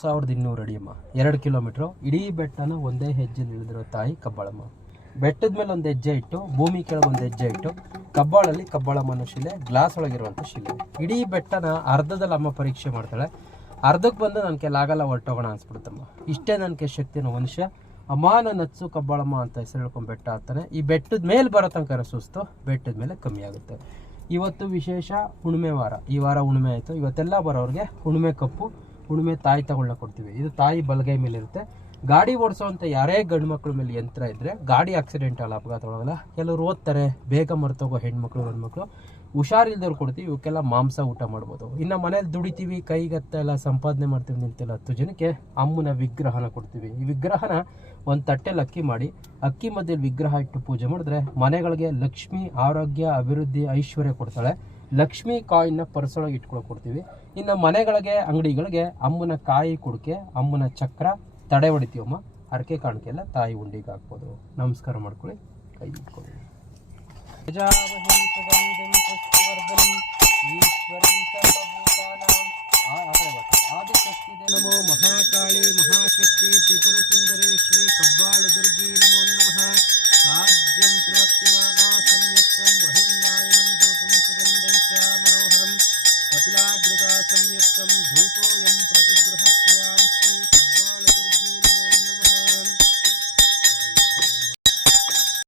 1200 ಅಡಿ ಅಮ್ಮ, 2 ಕಿಲೋಮೀಟ್ರು. ಇಡೀ ಬೆಟ್ಟನ ಒಂದೇ ಹೆಜ್ಜೆಲಿ ಇಳಿದಿರೋ ತಾಯಿ ಕಬ್ಬಾಳಮ್ಮ. ಬೆಟ್ಟದ ಮೇಲೆ ಒಂದು ಹೆಜ್ಜೆ ಇಟ್ಟು, ಭೂಮಿ ಕೆಳಗೆ ಒಂದು ಹೆಜ್ಜೆ ಇಟ್ಟು, ಕಬ್ಬಾಳಲ್ಲಿ ಕಬ್ಬಾಳಮ್ಮನ ಶಿಲೆ, ಗ್ಲಾಸ್ ಒಳಗಿರುವಂಥ ಶಿಲೆ. ಇಡೀ ಬೆಟ್ಟನ ಅರ್ಧದಲ್ಲಿ ಅಮ್ಮ ಪರೀಕ್ಷೆ ಮಾಡ್ತಾಳೆ. ಅರ್ಧಕ್ಕೆ ಬಂದು ನನ್ನ ಕೈಲಾಗಲ್ಲ, ಹೊರಟೋಗೋಣ ಅನ್ಸ್ಬಿಡುತ್ತಮ್ಮ. ಇಷ್ಟೇ ನನಗೆ ಶಕ್ತಿನ ಮನುಷ್ಯ. ಅಮ್ಮ ನನ್ನ ಹತ್ಸು ಕಬ್ಬಾಳಮ್ಮ ಅಂತ ಹೆಸರು ಹೇಳ್ಕೊಂಡು ಬೆಟ್ಟ ಆಗ್ತಾನೆ. ಈ ಬೆಟ್ಟದ ಮೇಲೆ ಬರೋ ತನಕ ಸುಸ್ತು, ಬೆಟ್ಟದ ಮೇಲೆ ಕಮ್ಮಿ ಆಗುತ್ತೆ. ಇವತ್ತು ವಿಶೇಷ ಹುಣ್ಣಿಮೆ ವಾರ. ಈ ವಾರ ಹುಣ್ಣಿಮೆ ಆಯಿತು. ಇವತ್ತೆಲ್ಲ ಬರೋರಿಗೆ ಹುಣ್ಣಿಮೆ ಕಪ್ಪು, ಹುಣ್ಣಿಮೆ ತಾಯಿ ತಗೊಳ್ಳ ಕೊಡ್ತೀವಿ. ಇದು ತಾಯಿ ಬಲಗೈ ಮೇಲೆ ಇರುತ್ತೆ. ಗಾಡಿ ಓಡಿಸೋವಂಥ ಯಾರೇ ಗಂಡು ಮಕ್ಳ ಮೇಲೆ ಯಂತ್ರ ಇದ್ದರೆ ಗಾಡಿ ಆಕ್ಸಿಡೆಂಟ್ ಅಲ್ಲ, ಅಪಘಾತ ಒಳಗಲ್ಲ. ಕೆಲವರು ಓದ್ತಾರೆ, ಬೇಗ ಮರ್ತೋಗೋ ಹೆಣ್ಮಕ್ಳು ಗಂಡು ಮಕ್ಕಳು, ಹುಷಾರಿಲ್ದವ್ರು ಕೊಡ್ತೀವಿ. ಇವಕ್ಕೆಲ್ಲ ಮಾಂಸ ಊಟ ಮಾಡ್ಬೋದು. ಇನ್ನು ಮನೇಲಿ ದುಡಿತೀವಿ, ಕೈಗತ್ತ ಎಲ್ಲ ಸಂಪಾದನೆ ಮಾಡ್ತೀವಿ ನಿಂತೆಲ್ಲ 10 ಜನಕ್ಕೆ ಅಮ್ಮನ ವಿಗ್ರಹನ ಕೊಡ್ತೀವಿ. ಈ ವಿಗ್ರಹನ ಒಂದು ತಟ್ಟೆಲಿ ಅಕ್ಕಿ ಮಾಡಿ, ಅಕ್ಕಿ ಮಧ್ಯದಲ್ಲಿ ವಿಗ್ರಹ ಇಟ್ಟು ಪೂಜೆ ಮಾಡಿದ್ರೆ ಮನೆಗಳಿಗೆ ಲಕ್ಷ್ಮಿ, ಆರೋಗ್ಯ, ಅಭಿವೃದ್ಧಿ, ಐಶ್ವರ್ಯ ಕೊಡ್ತಾಳೆ. ಲಕ್ಷ್ಮಿ ಕಾಯಿನ್ನ ಪರ್ಸೊಳಗೆ ಇಟ್ಕೊಳಕ್ಕೆ ಕೊಡ್ತೀವಿ. ಇನ್ನು ಮನೆಗಳಿಗೆ, ಅಂಗಡಿಗಳಿಗೆ ಅಮ್ಮನ ಕಾಯಿ ಕುಡಿಕೆ, ಅಮ್ಮನ ಚಕ್ರ ತಡೆ ಹೊಡಿತೀವಮ್ಮ. ಹರಕೆ ಕಾಣಿಕೆ ಎಲ್ಲ ತಾಯಿ ಉಂಡಿಗೆ ಹಾಕ್ಬೋದು. ನಮಸ್ಕಾರ ಮಾಡ್ಕೊಳ್ಳಿ, ಕೈ ಇಟ್ಕೊಳ್ಳಿ. ಆದಿಶಕ್ತಿ ನಮೋ ಮಹಾಕಾಳಿ ಮಹಾಶಕ್ತಿ ತ್ರಿಪುರ ಸುಂದರಿ ಶ್ರೀ ಕಬ್ಬಾಳ ದುರ್ಗಿ ನಮೋ ನಮಃ. ಸಾಧ್ಯಂ ತ್ರಿವಕ್ತಿನ ಸಂಯುಕ್ತಂ ವಹಿನ್ನಾಯನಂ ಧೂಪಂ ಸುಗಂಧಂ ಚ ಮನೋಹರಂ ಕಪಿಲಾಗ್ರತಾ ಸಂಯುಕ್ತಂ ಧೂಪೋಯಂ ಪ್ರತಿಗೃಹಸ್ಯಾಂ ಶ್ರೀ ಕಬ್ಬಾಳ ದುರ್ಗಿ